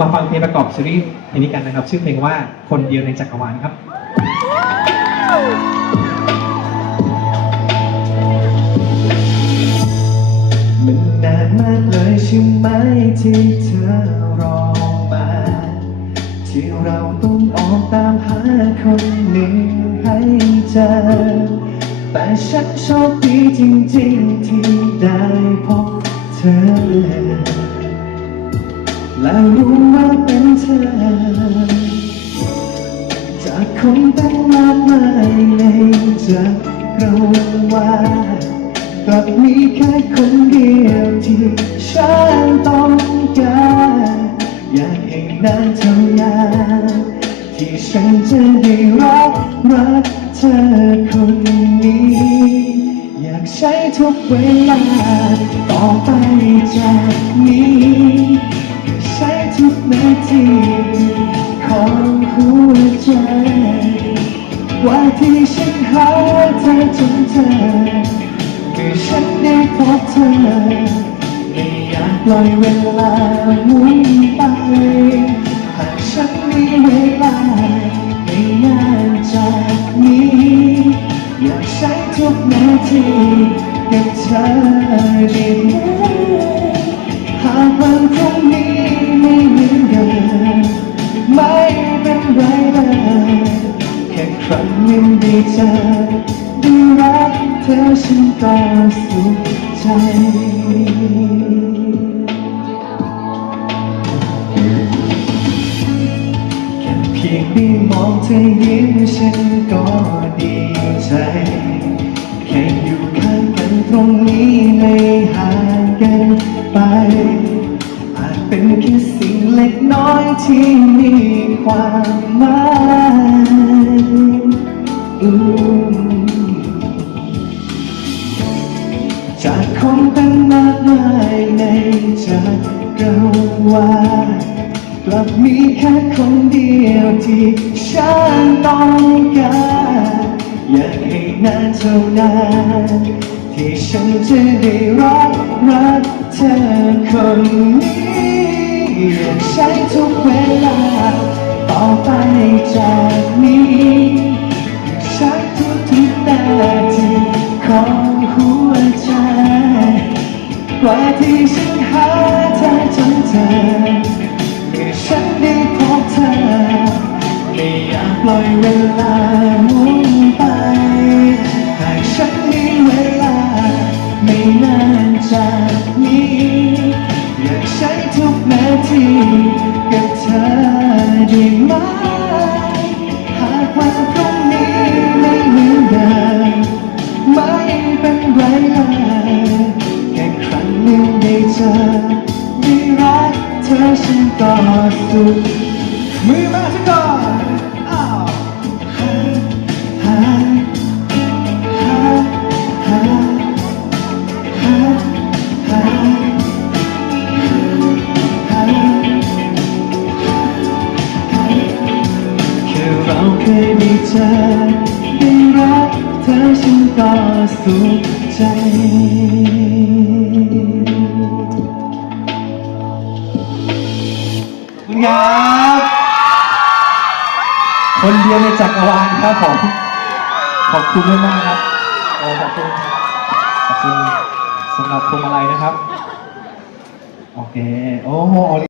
มาฟังเพลงประกอบซีรีส์เพลงนี้กันนะครับ ชื่อเพลงว่าคนเดียวในจักรวาลครับมันนานมากเลยใช่ไหมที่เธอรอมา ที่เราต้องออกตามหาคนหนึ่งให้เจอ แต่ฉันโชคดีจริงๆที่ได้พบเธอ และรู้ว่าเป็นเธอ จากคนตั้งมากมายในจักรวาลกลับมีแค่คนเดียวที่ฉันต้องการอยากให้นานเท่านานที่ฉันจะได้รักรักเธอคนนี้ อยากใช้ทุกเวลาต่อไปจากนี้ ทีของหัวใจ ว่าที่ฉันหาเธอจนเธอเมื่อฉันได้พบเธอไม่อยากปล่อยเวลาหมุนไปหากฉันมีเวลาไม่นานจากนี้ อยากใช้ทุกนาทีกับเธอได้ไหม หนึ่งได้เจอได้รักเธอฉันก็สุขใจแค่เพียงได้มองเธอยิ้มฉันก็ดีใจ แค่อยู่ข้างกันตรงนี้ไม่ห่างกันไป อาจเป็นแค่สิ่งเล็กน้อยที่มีความหมาย จากคนตั้งมากมายในจักรวาลกลับมีแค่คนเดียวที่ฉันต้องการอยากให้นานเท่านานที่ฉันจะได้รักรักเธอคนนี้อยากใช้ทุกเวลาต่อไปจากนี้ อยากทุกทุกๆนาทีของหัวใจ กว่าที่ฉันหาเธอจนเจอเมื่อฉันได้พบเธอ ไม่อยากปล่อยเวลาหมุนไป หากฉันมีเวลา ไม่นานจากนี้ อยากใช้ทุกนาที ฉันก็สุขมือมาสักก่อนอ้าวฮาฮาฮาฮาฮาฮาฮาแค่เราเคยได้เจอได้รักเธอฉันก็สุขใจ ครับคนเดียวในจักรวาลครับผมขอบคุณมากครับโอ้ขอบคุณขอบคุณสำหรับพวงมาลัยนะครับ โอเค โอ้โห